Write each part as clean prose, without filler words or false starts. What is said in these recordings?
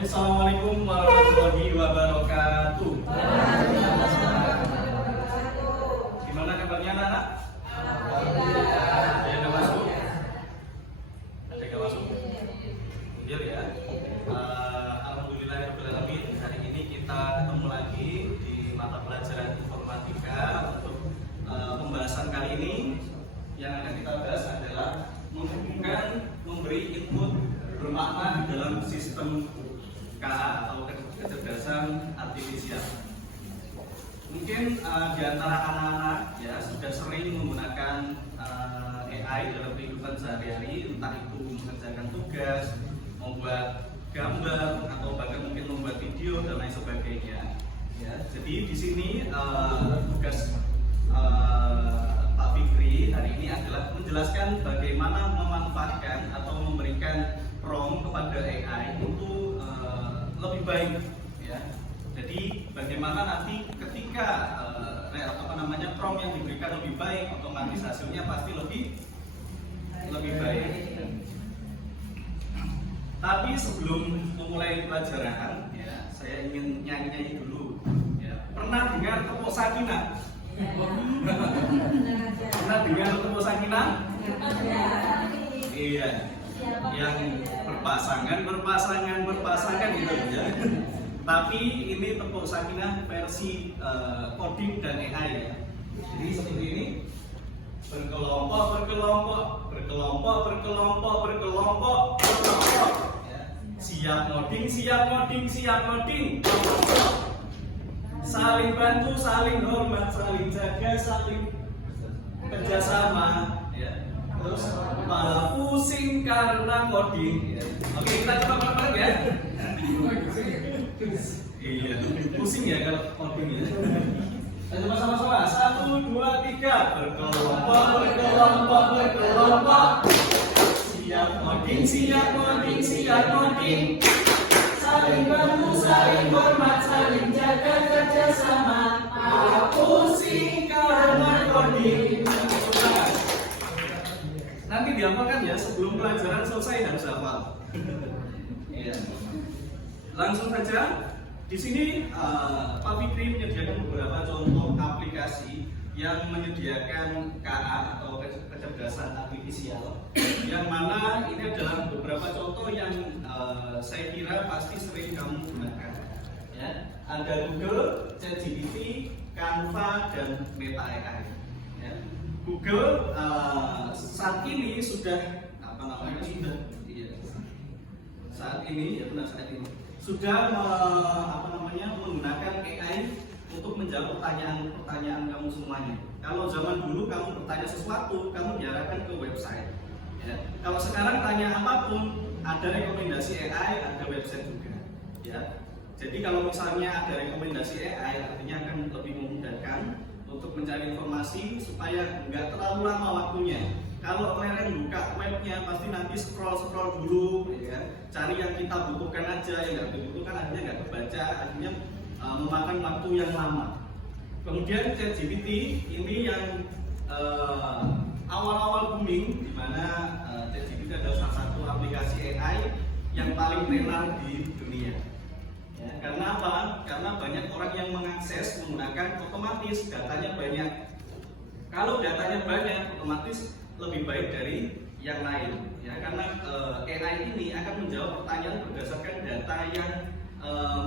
Assalamualaikum warahmatullahi wabarakatuh. Gimana kabarnya anak-anak? Ada yang masuk? Ada yang masuk? Biar ya. Alhamdulillahirobbilalamin. Hari ini kita ketemu lagi di mata pelajaran informatika untuk pembahasan kali ini. Yang akan kita bahas adalah menghubungkan memberi input bermakna dalam sistem KA atau kecerdasan artifisial. Mungkin di antara anak-anak ya sudah sering menggunakan AI dalam kehidupan sehari-hari, entah itu mengerjakan tugas, membuat gambar atau bahkan mungkin membuat video dan lain sebagainya. Ya, jadi di sini tugas Pak Fikri hari ini adalah menjelaskan bagaimana memanfaatkan atau memberikan prompt kepada AI untuk lebih baik, ya. Jadi bagaimana nanti ketika prompt yang diberikan lebih baik, otomatis hasilnya pasti lebih baik. Tapi sebelum memulai pelajaran, ya, saya ingin nyanyi dulu. Ya. Pernah dengar tepuk sakinah? Pernah dengar tepuk sakinah? Iya. Yang berpasangan gitu ya. Tapi ini tepuk sakinah versi coding dan AI ya. Jadi seperti ini. Berkelompok. Ya. Siap ngoding. Saling bantu, saling hormat, saling jaga, saling kerjasama. Ya. Terus malah pusing karena coding. Ya. Oke, kita coba bareng ya. Iya, pusing ya kalau coding ya. Ayo sama-sama. 1, 2, 3. Berkelompok. Siap ngoding. Saling bantu, saling hormat, saling jaga kerjasama. Malah pusing karena coding. Nanti diamalkan ya, sebelum pelajaran selesai harus hafal. Ya. Langsung saja. Di sini Pak Fikri menyediakan beberapa contoh aplikasi yang menyediakan KA atau kecerdasan artifisial, yang mana ini adalah beberapa contoh yang saya kira pasti sering kamu gunakan. Ya. Ada Google, ChatGPT, Canva, dan Meta AI. Ya. Google saat ini sudah sudah menggunakan AI untuk menjawab pertanyaan kamu semuanya. Kalau zaman dulu kamu bertanya sesuatu, kamu diarahkan ke website. Ya. Kalau sekarang tanya apapun, ada rekomendasi AI, ada website juga. Ya. Jadi kalau misalnya ada rekomendasi AI, artinya akan lebih memudahkan untuk mencari informasi supaya nggak terlalu lama waktunya. Kalau kalian buka webnya pasti nanti scroll dulu, ya, cari yang kita butuhkan aja, yang nggak dibutuhkan akhirnya nggak kebaca, akhirnya memakan waktu yang lama. Kemudian ChatGPT ini yang awal-awal booming, di mana ChatGPT adalah salah satu aplikasi AI yang paling tenar di dunia. Ya, karena apa? Karena banyak orang yang mengakses menggunakan, otomatis datanya banyak. Kalau datanya banyak, otomatis lebih baik dari yang lain, ya, karena AI ini akan menjawab pertanyaan berdasarkan data yang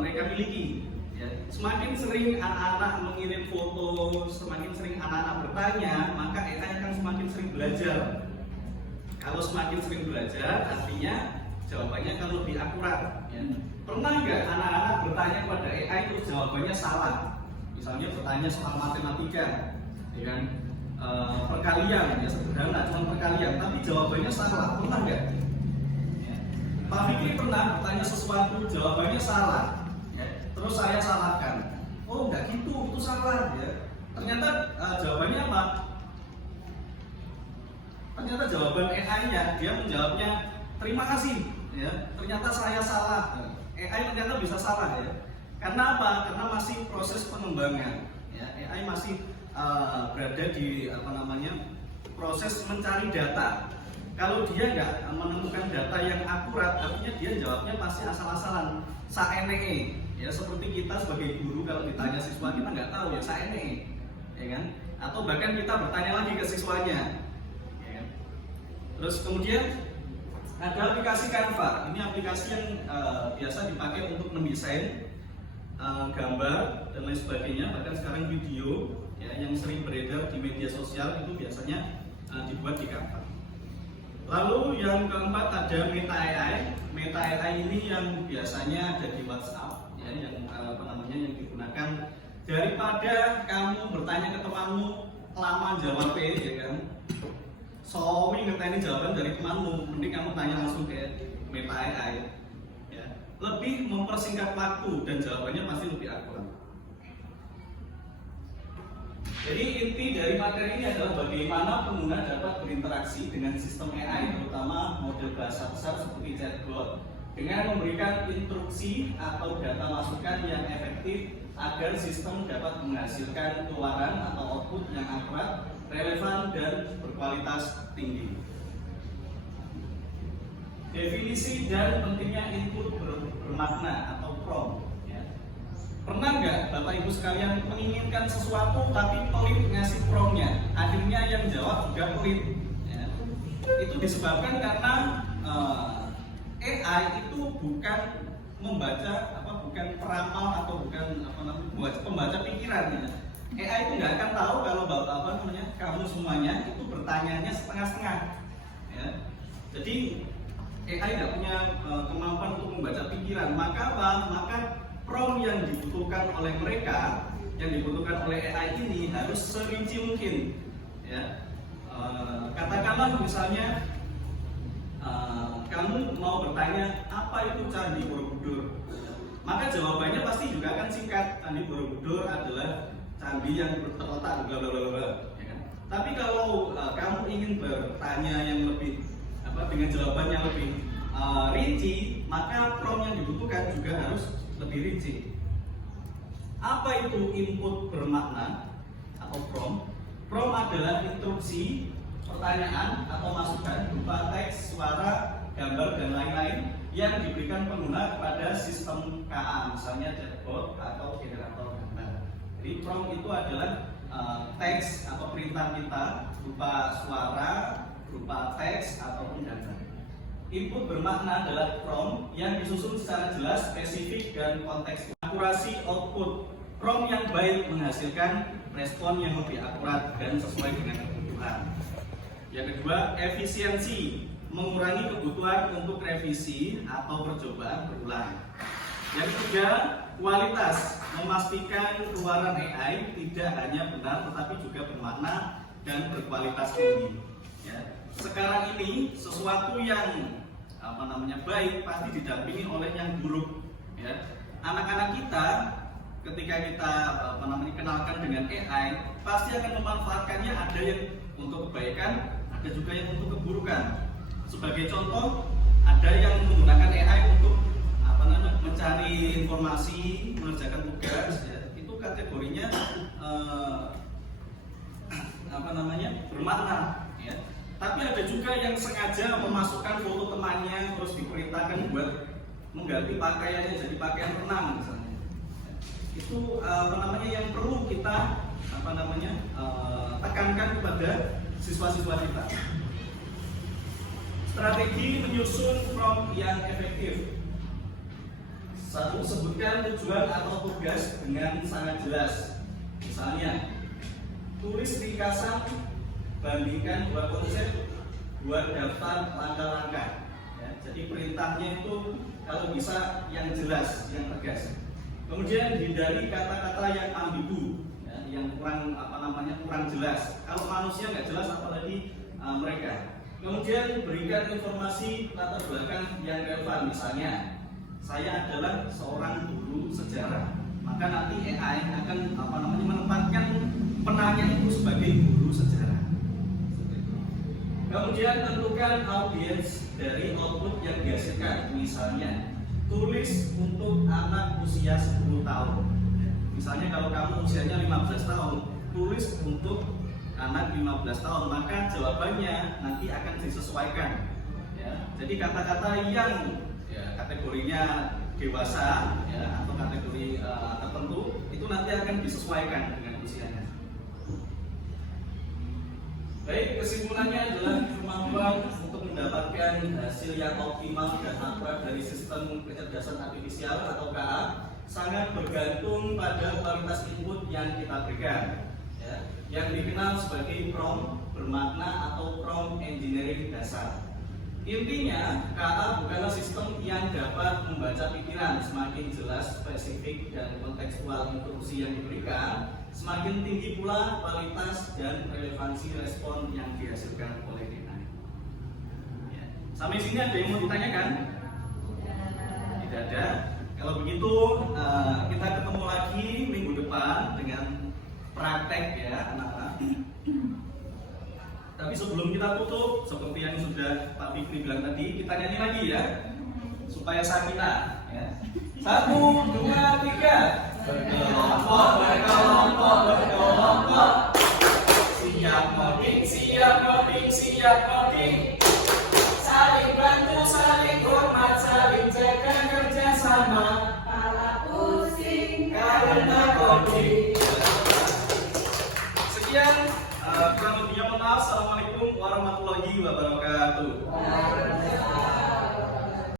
mereka miliki. Ya. Semakin sering anak-anak mengirim foto, semakin sering anak-anak bertanya, maka AI akan semakin sering belajar. Kalau semakin sering belajar, artinya jawabannya akan lebih akurat. Ya. Pernah nggak anak-anak bertanya kepada AI terus jawabannya salah? Misalnya bertanya soal matematika, ya kan? Perkalian, ya sederhana, cuma perkalian, tapi jawabannya salah, pernah nggak? Ya. Pak Fikri pernah bertanya sesuatu, jawabannya salah, ya. Terus saya salahkan, oh nggak gitu, itu salah, ya. Ternyata jawabannya apa? Ternyata jawaban AI-nya, dia menjawabnya terima kasih, ya. Ternyata saya salah, AI ternyata bisa salah, ya. Karena apa? Karena masih proses pengembangan, ya. AI masih berada di proses mencari data. Kalau dia nggak menemukan data yang akurat, artinya dia jawabnya pasti asal-asalan, saenee. Ya seperti kita sebagai guru kalau ditanya siswa kita nggak tahu ya saenee, ya kan? Atau bahkan kita bertanya lagi ke siswanya. Ya kan? Terus kemudian ada aplikasi Canva. Ini aplikasi yang biasa dipakai untuk mendesain gambar dan lain sebagainya. Bahkan sekarang video ya, yang sering beredar di media sosial itu biasanya dibuat di Canva. Lalu yang keempat ada Meta AI. Meta AI ini yang biasanya ada di WhatsApp, ya, yang yang digunakan daripada kamu bertanya ke temanmu lama jawabnya, ya kan? Soalnya ngerti jawaban dari temanmu, mending kamu tanya langsung ke Meta AI. Ya. Lebih mempersingkat waktu dan jawabannya pasti lebih akurat. Jadi inti dari materi ini adalah bagaimana pengguna dapat berinteraksi dengan sistem AI, terutama model bahasa besar seperti chatbot, dengan memberikan instruksi atau data masukan yang efektif agar sistem dapat menghasilkan keluaran atau output yang akurat, relevan, dan berkualitas tinggi. Definisi dan pentingnya input bermakna atau prompt. Pernah nggak Bapak Ibu sekalian menginginkan sesuatu tapi pelit ngasih promptnya, akhirnya yang jawab juga pelit? Ya. Itu disebabkan karena AI itu bukan membaca bukan peramal atau bukan pembaca pikiran. Ya. AI itu nggak akan tahu kalau kamu semuanya itu bertanyanya setengah-setengah. Ya. Jadi AI nggak punya kemampuan untuk membaca pikiran, maka prompt yang dibutuhkan oleh mereka, yang dibutuhkan oleh AI ini harus serinci mungkin. Ya. Katakanlah misalnya kamu mau bertanya apa itu Candi Borobudur, maka jawabannya pasti juga akan singkat. Candi Borobudur adalah candi yang terletak bla bla bla bla. Ya kan? Tapi kalau kamu ingin bertanya yang lebih dengan jawaban yang lebih rinci, maka prompt yang dibutuhkan juga harus lebih rinci. Apa itu input bermakna atau prompt? Prompt adalah instruksi, pertanyaan atau masukan berupa teks, suara, gambar, dan lain-lain yang diberikan pengguna kepada sistem KA, misalnya chatbot atau generator gambar. Jadi prompt itu adalah teks atau perintah kita berupa suara, berupa teks ataupun gambar. Input bermakna adalah prompt yang disusun secara jelas, spesifik, dan kontekstual. Akurasi output. Prompt yang baik menghasilkan respon yang lebih akurat dan sesuai dengan kebutuhan. Yang kedua, efisiensi. Mengurangi kebutuhan untuk revisi atau percobaan berulang. Yang ketiga, kualitas. Memastikan keluaran AI tidak hanya benar tetapi juga bermakna dan berkualitas tinggi. Ya. Sekarang ini sesuatu yang baik pasti didampingi oleh yang buruk. Ya. Anak-anak kita ketika kita kenalkan dengan AI pasti akan memanfaatkannya, ada yang untuk kebaikan, ada juga yang untuk keburukan. Sebagai contoh, ada yang menggunakan AI untuk mencari informasi, mengerjakan tugas. Ya. Itu kategorinya bermakna. Ya. Tapi ada juga yang sengaja memasukkan foto temannya terus diperintahkan buat mengganti pakaiannya jadi pakaian renang misalnya. Itu yang perlu kita tekankan kepada siswa-siswa kita. Strategi menyusun prompt yang efektif. Satu, sebutkan tujuan atau tugas dengan sangat jelas. Misalnya, tulis ringkasan, bandingkan dua konsep, buat daftar langkah-langkah. Ya, jadi perintahnya itu kalau bisa yang jelas, yang tegas. Kemudian hindari kata-kata yang ambigu, ya, yang kurang jelas. Kalau manusia nggak jelas, apalagi mereka. Kemudian berikan informasi latar belakang yang relevan. Misalnya, saya adalah seorang guru sejarah, maka nanti AI akan menempatkan penanya itu sebagai guru sejarah. Kemudian tentukan audiens dari output yang dihasilkan. Misalnya, tulis untuk anak usia 10 tahun. Misalnya kalau kamu usianya 15 tahun, tulis untuk anak 15 tahun, maka jawabannya nanti akan disesuaikan. Ya, jadi kata-kata yang kategorinya dewasa atau kategori tertentu itu nanti akan disesuaikan dengan usianya. Baik, kesimpulannya adalah kemampuan untuk mendapatkan hasil yang optimal dan akurat dari sistem kecerdasan artifisial atau KA sangat bergantung pada kualitas input yang kita berikan, yang dikenal sebagai prompt bermakna atau prompt engineering dasar. Intinya, KA bukanlah sistem yang dapat membaca pikiran. Semakin jelas, spesifik, dan kontekstual instruksi yang diberikan, semakin tinggi pula kualitas dan relevansi respon yang dihasilkan oleh AI. Sampai sini ada yang mau ditanyakan? Tidak ada. Kalau begitu, kita ketemu lagi minggu depan dengan praktek ya anak-anak. Tapi sebelum kita tutup, seperti yang sudah Pak Fikri bilang tadi, kita nyanyi lagi ya, supaya sakinah. Ya. 1, 2, 3. Berkelompok, berkelompok, berkelompok. Siap ngoding, siap ngoding, siap ngoding. Saling bantu, saling hormat, saling jaga kerjasama. Pala pusing karena coding. Sekian, kurang lebihnya mohon maaf. Assalamualaikum warahmatullahi wabarakatuh.